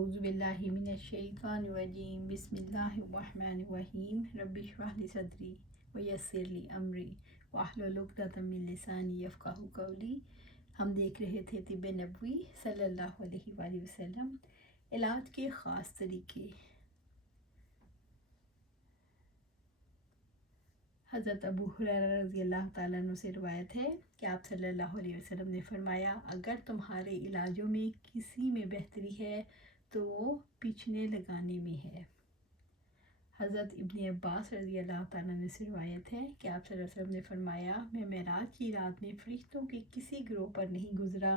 اعوذ باللہ من الشیطان الرجیم بسم اللہ الرحمن الرحیم رب اشرح لی صدری ویسر لی امری واحلل عقدۃ من لسانی یفقہوا قولی۔ ہم دیکھ رہے تھے طب نبوی صلی اللہ علیہ وآلہ وسلم، علاج کے خاص طریقے۔ حضرت ابو ہریرہ رضی اللہ تعالیٰ عنہ سے روایت ہے کہ آپ صلی اللہ علیہ وسلم نے فرمایا، اگر تمہارے علاجوں میں کسی میں بہتری ہے تو وہ پیچھنے لگانے میں ہے۔ حضرت ابن عباس رضی اللہ تعالیٰ عنہ سے روایت ہے کہ آپ صلی اللہ علیہ وسلم نے فرمایا، میں معراج کی رات میں فرشتوں کے کسی گروہ پر نہیں گزرا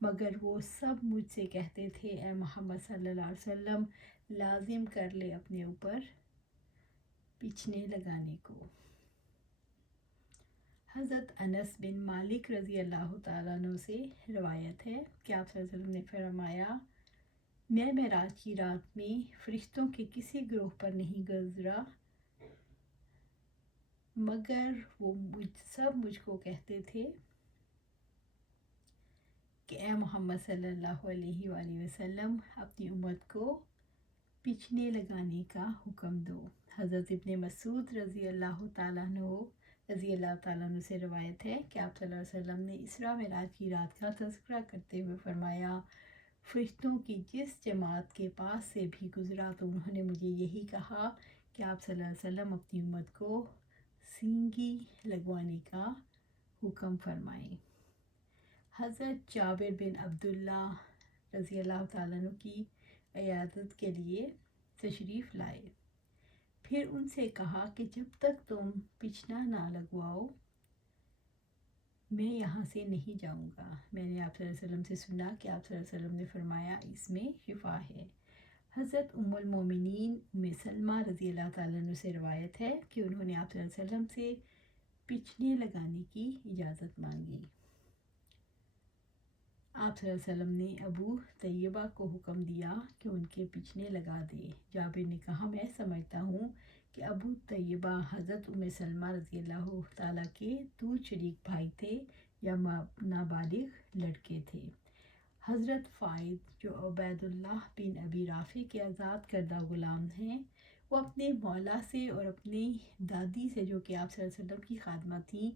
مگر وہ سب مجھ سے کہتے تھے، اے محمد صلی اللہ علیہ وسلم، لازم کر لے اپنے اوپر پیچھنے لگانے کو۔ حضرت انس بن مالک رضی اللہ تعالیٰ عنہ سے روایت ہے کہ آپ صلی اللہ علیہ وسلم نے فرمایا، میں معراج کی رات میں فرشتوں کے کسی گروہ پر نہیں گزرا مگر وہ سب مجھ کو کہتے تھے کہ اے محمد صلی اللہ علیہ وآلہ وسلم، اپنی امت کو پیچھنے لگانے کا حکم دو۔ حضرت ابن مسعود رضی اللہ تعالیٰ عنہ سے روایت ہے کہ آپ صلی اللہ علیہ وسلم نے اسراء معراج کی رات کا تذکرہ کرتے ہوئے فرمایا، فرشتوں کی جس جماعت کے پاس سے بھی گزرا تو انہوں نے مجھے یہی کہا کہ آپ صلی اللہ علیہ وسلم اپنی امت کو سینگی لگوانے کا حکم فرمائیں۔ حضرت جابر بن عبداللہ رضی اللہ تعالیٰ عنہ کی عیادت کے لیے تشریف لائے، پھر ان سے کہا کہ جب تک تم پیچھنا نہ لگواؤ میں یہاں سے نہیں جاؤں گا۔ میں نے آپ صلی اللہ علیہ وسلم سے سنا کہ آپ صلی اللہ علیہ وسلم نے فرمایا، اس میں شفا ہے۔ حضرت ام المومنین ام سلمہ رضی اللہ تعالیٰ عنہ سے روایت ہے کہ انہوں نے آپ صلی اللہ علیہ وسلم سے پیچھنے لگانے کی اجازت مانگی۔ آپ صلی اللہ علیہ وسلم نے ابو طیبہ کو حکم دیا کہ ان کے پیچھنے لگا دے۔ جابر نے کہا، میں سمجھتا ہوں کہ ابو طیبہ حضرت ام سلمہ رضی اللہ تعالیٰ کے دو شریک بھائی تھے یا نابالغ لڑکے تھے۔ حضرت فائد جو عبید اللہ بن ابی رافع کے آزاد کردہ غلام ہیں، وہ اپنے مولا سے اور اپنی دادی سے جو کہ آپ صلی اللہ علیہ وسلم کی خادمہ تھیں،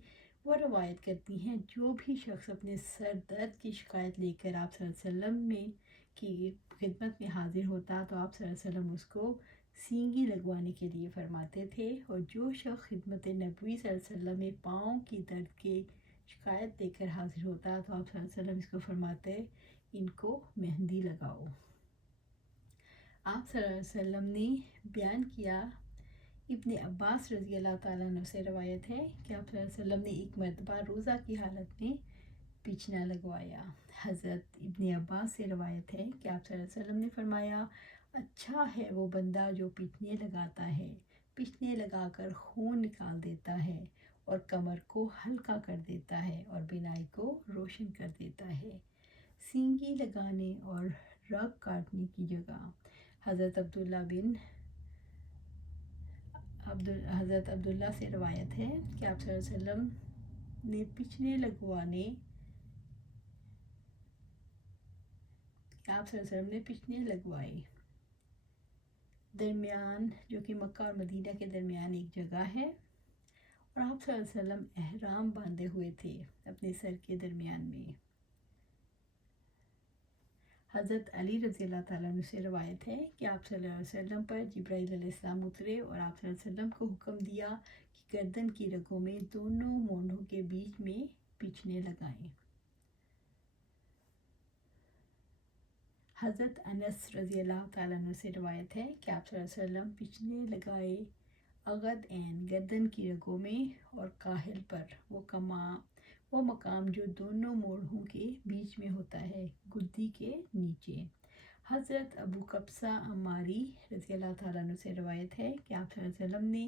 وہ روایت کرتی ہیں، جو بھی شخص اپنے سر درد کی شکایت لے کر آپ صلی اللہ علیہ وسلم کی خدمت میں حاضر ہوتا تو آپ صلی اللہ علیہ وسلم اس کو سینگی لگوانے کے لیے فرماتے تھے، اور جو شخص خدمت نبوی صلی اللہ علیہ وسلم میں پاؤں کی درد کی شکایت لے کر حاضر ہوتا تو آپ صلی اللہ علیہ وسلم اس کو فرماتے، ان کو مہندی لگاؤ۔ آپ صلی اللہ علیہ وسلم نے بیان کیا، ابن عباس رضی اللہ تعالیٰ عنہ سے روایت ہے کہ آپ صلی اللہ علیہ وسلم نے ایک مرتبہ روزہ کی حالت میں پیچھنا لگوایا۔ حضرت ابن عباس سے روایت ہے کہ آپ صلی اللہ علیہ وسلم نے فرمایا، اچھا ہے وہ بندہ جو پیچھنے لگاتا ہے، پیچھنے لگا کر خون نکال دیتا ہے اور کمر کو ہلکا کر دیتا ہے اور بینائی کو روشن کر دیتا ہے۔ سینگی لگانے اور رگ کاٹنے کی جگہ۔ حضرت عبداللہ سے روایت ہے کہ آپ صلی اللہ علیہ وسلم نے پیچھنے لگوائے۔ درمیان، جو کہ مکہ اور مدینہ کے درمیان ایک جگہ ہے، اور آپ صلی اللہ علیہ وسلم احرام باندھے ہوئے تھے اپنے سر کے درمیان میں۔ حضرت علی رضی اللہ تعالیٰ عنہ سے روایت ہے کہ آپ صلی اللہ علیہ وسلم پر جبرائیل علیہ السلام اترے اور آپ صلی اللہ علیہ وسلم کو حکم دیا کہ گردن کی رگوں میں دونوں مونڈھوں کے بیچ میں پیچھنے لگائیں۔ حضرت انس رضی اللہ تعالیٰ عنہ سے روایت ہے کہ آپ صلی اللہ علیہ وسلم پیچھنے لگائے عقد عین، گردن کی رگوں میں، اور کاہل پر، وہ مقام جو دونوں موڑھوں کے بیچ میں ہوتا ہے، گدی کے نیچے۔ حضرت ابو قبصہ عماری رضی اللہ تعالیٰ عنہ سے روایت ہے کہ آپ صلی اللہ علیہ وسلم نے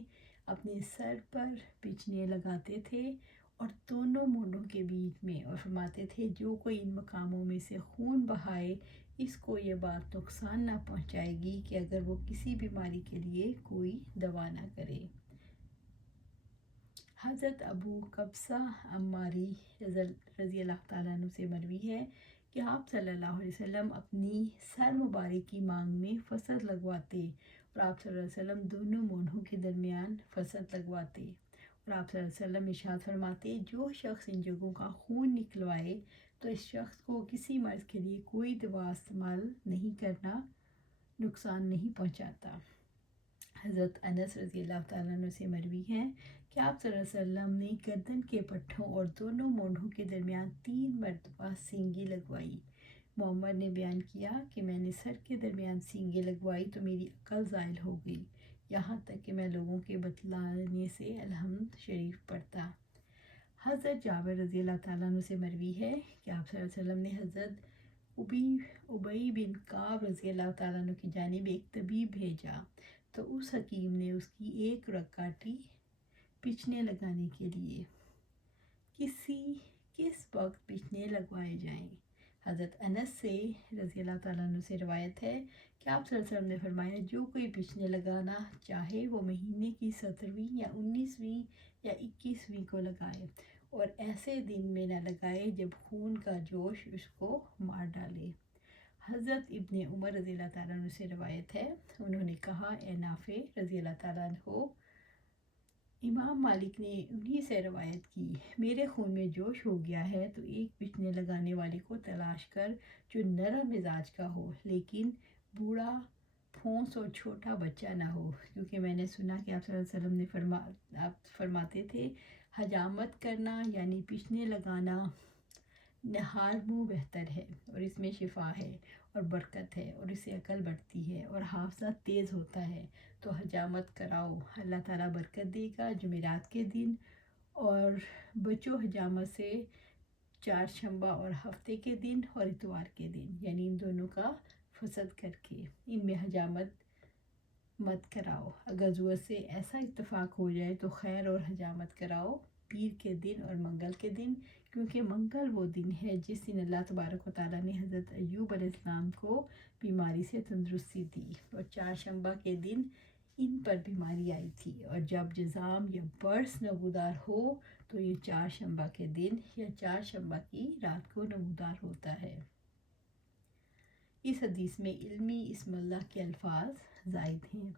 اپنے سر پر پیچھنے لگاتے تھے اور دونوں مونڈھوں کے بیچ میں، اور فرماتے تھے، جو کوئی ان مقاموں میں سے خون بہائے اس کو یہ بات نقصان نہ پہنچائے گی کہ اگر وہ کسی بیماری کے لیے کوئی دوا نہ کرے۔ حضرت ابو قبصہ عماری رضی اللہ تعالیٰ عنہ سے مروی ہے کہ آپ صلی اللہ علیہ وسلم اپنی سر مبارک کی مانگ میں فصل لگواتے اور آپ صلی اللہ علیہ وسلم دونوں مونہوں کے درمیان فصل لگواتے، اور آپ صلی اللہ علیہ وسلم ارشاد فرماتے جو شخص ان جگہوں کا خون نکلوائے تو اس شخص کو کسی مرض کے لیے کوئی دوا استعمال نہیں کرنا نقصان نہیں پہنچاتا۔ حضرت انس رضی اللہ تعالیٰ عنہ سے مروی ہے کہ آپ صلی اللہ علیہ وسلم نے گردن کے پٹھوں اور دونوں مونڈھوں کے درمیان 3 مرتبہ سینگی لگوائی۔ معمر نے بیان کیا کہ میں نے سر کے درمیان سینگیں لگوائی تو میری عقل زائل ہو گئی، یہاں تک کہ میں لوگوں کے بتلانے سے الحمد شریف پڑھتا۔ حضرت جابر رضی اللہ تعالیٰ عنہ سے مروی ہے کہ آپ صلی اللہ علیہ وسلم نے حضرت ابی بن کعب رضی اللہ تعالیٰ عنہ کی جانب ایک طبیب بھیجا تو اس حکیم نے اس کی ایک رگ کاٹی پیچھنے لگانے کے لیے۔ کس وقت پیچھنے لگوائے جائیں؟ حضرت انس سے رضی اللہ تعالیٰ عنہ سے روایت ہے کہ آپ صلی اللہ علیہ وسلم نے فرمایا جو کوئی پیچھنے لگانا چاہے وہ مہینے کی 17ویں یا 19ویں یا 21ویں کو لگائے، اور ایسے دن میں نہ لگائے جب خون کا جوش اس کو مار ڈالے۔ حضرت ابن عمر رضی اللہ تعالیٰ عنہ سے روایت ہے، انہوں نے کہا اے نافع رضی اللہ تعالیٰ عنہ، امام مالک نے انہی سے روایت کی، میرے خون میں جوش ہو گیا ہے تو ایک پیچھنے لگانے والے کو تلاش کر جو نرم مزاج کا ہو لیکن بوڑھا پھونس اور چھوٹا بچہ نہ ہو، کیونکہ میں نے سنا کہ آپ صلی اللہ علیہ وسلم نے آپ فرماتے تھے حجامت کرنا یعنی پیچھنے لگانا نہار منہ بہتر ہے، اور اس میں شفا ہے اور برکت ہے اور اس سے عقل بڑھتی ہے اور حافظہ تیز ہوتا ہے، تو حجامت کراؤ، اللہ تعالیٰ برکت دے گا۔ جمعرات کے دن اور بچو حجامت سے چہارشنبہ اور ہفتے کے دن اور اتوار کے دن، یعنی ان دونوں کا فسد کر کے ان میں حجامت مت کراؤ۔ اگر ضرورت سے ایسا اتفاق ہو جائے تو خیر اور حجامت کراؤ پیر کے دن اور منگل کے دن، کیونکہ منگل وہ دن ہے جس دن اللہ تبارک و تعالیٰ نے حضرت ایوب علیہ السلام کو بیماری سے تندرستی دی، اور چہارشنبہ کے دن ان پر بیماری آئی تھی، اور جب جزام یا برس نمودار ہو تو یہ چہارشنبہ کے دن یا چہارشنبہ کی رات کو نمودار ہوتا ہے۔ اس حدیث میں علمی اسم اللہ کے الفاظ زائد ہیں۔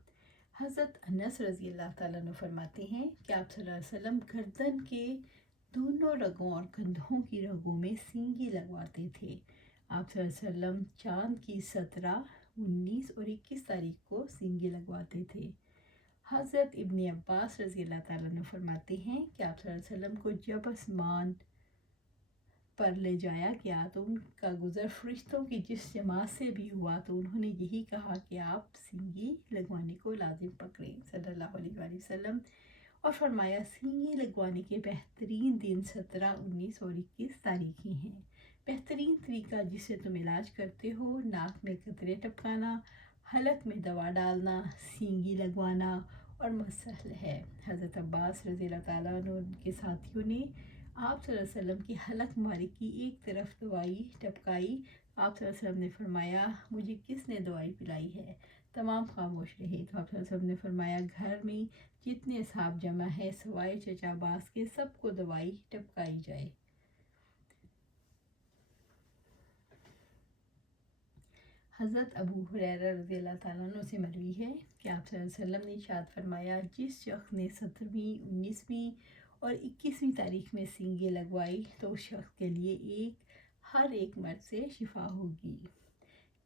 حضرت انس رضی اللہ تعالیٰ عنہ فرماتے ہیں کہ آپ صلی اللہ علیہ وسلم گردن کے دونوں رگوں اور کندھوں کی رگوں میں سینگی لگواتے تھے۔ آپ صلی اللہ علیہ وسلم چاند کی 17، 19 اور 21 تاریخ کو سینگی لگواتے تھے۔ حضرت ابن عباس رضی اللہ تعالیٰ عنہ فرماتے ہیں کہ آپ صلی اللہ علیہ وسلم کو جب آسمان پر لے جایا گیا تو ان کا گزر فرشتوں کی جس جماعت سے بھی ہوا تو انہوں نے یہی کہا کہ آپ سینگی لگوانے کو لازم پکڑیں صلی اللہ علیہ وآلہ وسلم، اور فرمایا سینگی لگوانے کے بہترین دن 17، 19 اور 21 تاریخ ہی ہیں۔ بہترین طریقہ جس سے تم علاج کرتے ہو ناک میں قطرے ٹپکانا، حلق میں دوا ڈالنا، سینگی لگوانا اور مسح ہے۔ حضرت عباس رضی اللہ تعالیٰ عنہ کے ساتھیوں نے آپ صلی اللہ علیہ وسلم کی حلق مبارک کی ایک طرف دوائی ٹپکائی، آپ صلی اللہ علیہ وسلم نے فرمایا مجھے کس نے دوائی پلائی ہے؟ تمام خاموش رہے تو آپ صلی اللہ علیہ وسلم نے فرمایا گھر میں جتنے اصحاب جمع ہے سوائے چچا عباس کے سب کو دوائی ٹپکائی جائے۔ حضرت ابو ہریرہ رضی اللہ تعالیٰ عنہ سے مروی ہے کہ آپ صلی اللہ علیہ وسلم نے ارشاد فرمایا جس شخص نے 17ویں، 19ویں اور 21ویں تاریخ میں سینگیں لگوائی تو اس شخص کے لیے ہر ایک مرض سے شفا ہوگی۔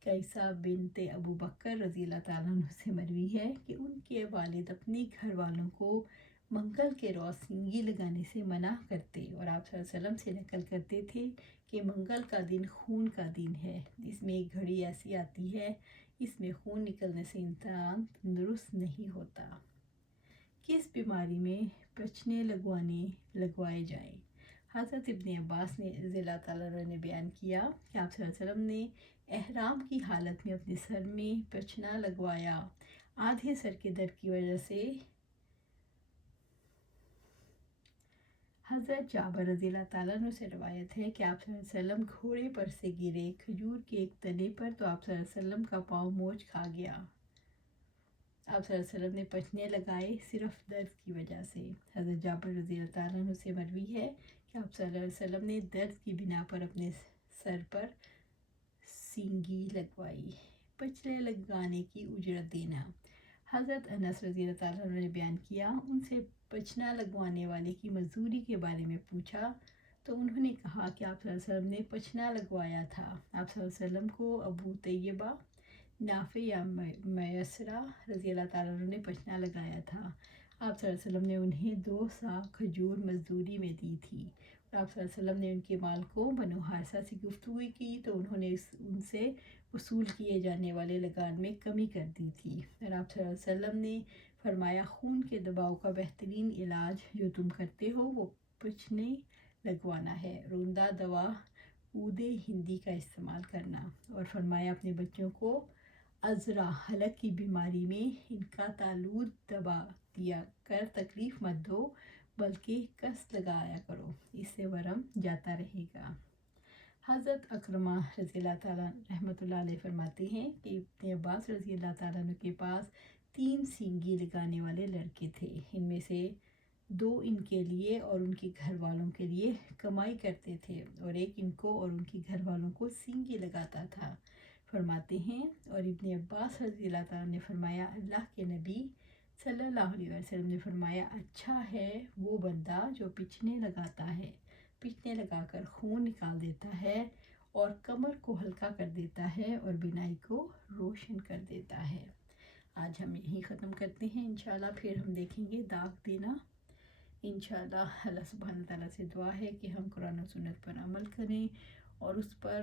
قیصہ بنت ابو بکر رضی اللہ تعالیٰ عنہ سے مروی ہے کہ ان کے والد اپنے گھر والوں کو منگل کے روز سینگی لگانے سے منع کرتے، اور آپ صلی اللہ علیہ وسلم سے نقل کرتے تھے کہ منگل کا دن خون کا دن ہے، اس میں ایک گھڑی ایسی آتی ہے اس میں خون نکلنے سے انسان تندرست نہیں ہوتا۔ کس بیماری میں پیچھنے لگوائے جائیں؟ حضرت ابن عباس نے رضی اللہ تعالیٰ عنہ نے بیان کیا کہ آپ صلی اللہ علیہ وسلم نے احرام کی حالت میں اپنے سر میں پیچھنا لگوایا۔ آدھے سر کے درد کی وجہ سے حضرت جابر رضی اللہ تعالیٰ عنہ سے روایت ہے کہ آپ صلی اللہ علیہ وسلم گھوڑے پر سے گرے کھجور کے ایک تنے پر تو آپ صلی اللہ علیہ وسلم کا پاؤں موچ کھا گیا۔ آپ صلی اللہ علیہ وسلم نے پیچھنے لگائے صرف درد کی وجہ سے۔ حضرت جابر رضی اللہ تعالیٰ عنہ سے مروی ہے کہ آپ صلی اللہ علیہ وسلم نے درد کی بنا پر اپنے سر پر سینگی لگوائی، پچھلے لگانے کی اجرت دینا۔ حضرت انس رضی اللہ تعالیٰ عنہ نے بیان کیا، ان سے پچھنا لگوانے والے کی مزدوری کے بارے میں پوچھا تو انہوں نے کہا کہ آپ صلی اللہ علیہ وسلم نے پچھنا لگوایا تھا۔ آپ صلی اللہ علیہ وسلم کو ابو طیبہ نافع یا میسرہ رضی اللہ تعالیٰ عنہ نے پچھنا لگایا تھا۔ آپ صلی اللہ علیہ وسلم نے انہیں 2 سا کھجور مزدوری میں دی تھی، اور آپ صلی اللہ علیہ وسلم نے ان کے مال کو بنو حارثہ سے گفتگو کی تو انہوں نے ان سے وصول کیے جانے والے لگان میں کمی کر دی تھی، اور آپ صلی اللہ علیہ وسلم نے فرمایا خون کے دباؤ کا بہترین علاج جو تم کرتے ہو وہ پچھنے لگوانا ہے، روندہ دوا عود ہندی کا استعمال کرنا، اور فرمایا اپنے بچوں کو ازرا حلق کی بیماری میں ان کا تالود دبا دیا کر تکلیف مت دو بلکہ کس لگایا کرو، اس سے ورم جاتا رہے گا۔ حضرت اکرمہ رضی اللہ تعالیٰ رحمۃ اللہ علیہ فرماتے ہیں کہ ابن عباس رضی اللہ تعالیٰ عنہ کے پاس 3 سینگی لگانے والے لڑکے تھے، ان میں سے 2 ان کے لیے اور ان کے گھر والوں کے لیے کمائی کرتے تھے، اور ایک ان کو اور ان کے گھر والوں کو سینگی لگاتا تھا۔ فرماتے ہیں اور ابن عباس رضی اللہ تعالیٰ نے فرمایا، اللہ کے نبی صلی اللہ علیہ وسلم نے فرمایا، اچھا ہے وہ بندہ جو پچھنے لگاتا ہے، پچھنے لگا کر خون نکال دیتا ہے اور کمر کو ہلکا کر دیتا ہے اور بینائی کو روشن کر دیتا ہے۔ آج ہم یہیں ختم کرتے ہیں، انشاءاللہ پھر ہم دیکھیں گے داغ دینا۔ انشاءاللہ اللہ سبحانہ تعالیٰ سے دعا ہے کہ ہم قرآن و سنت پر عمل کریں اور اس پر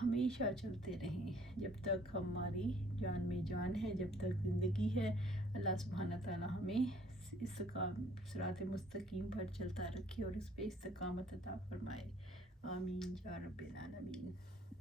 ہمیشہ چلتے رہیں جب تک ہماری جان میں جان ہے، جب تک زندگی ہے۔ اللہ سبحانہ تعالیٰ ہمیں صراط مستقیم پر چلتا رکھے اور اس پہ استقامت عطا فرمائے، آمین یا رب العالمین۔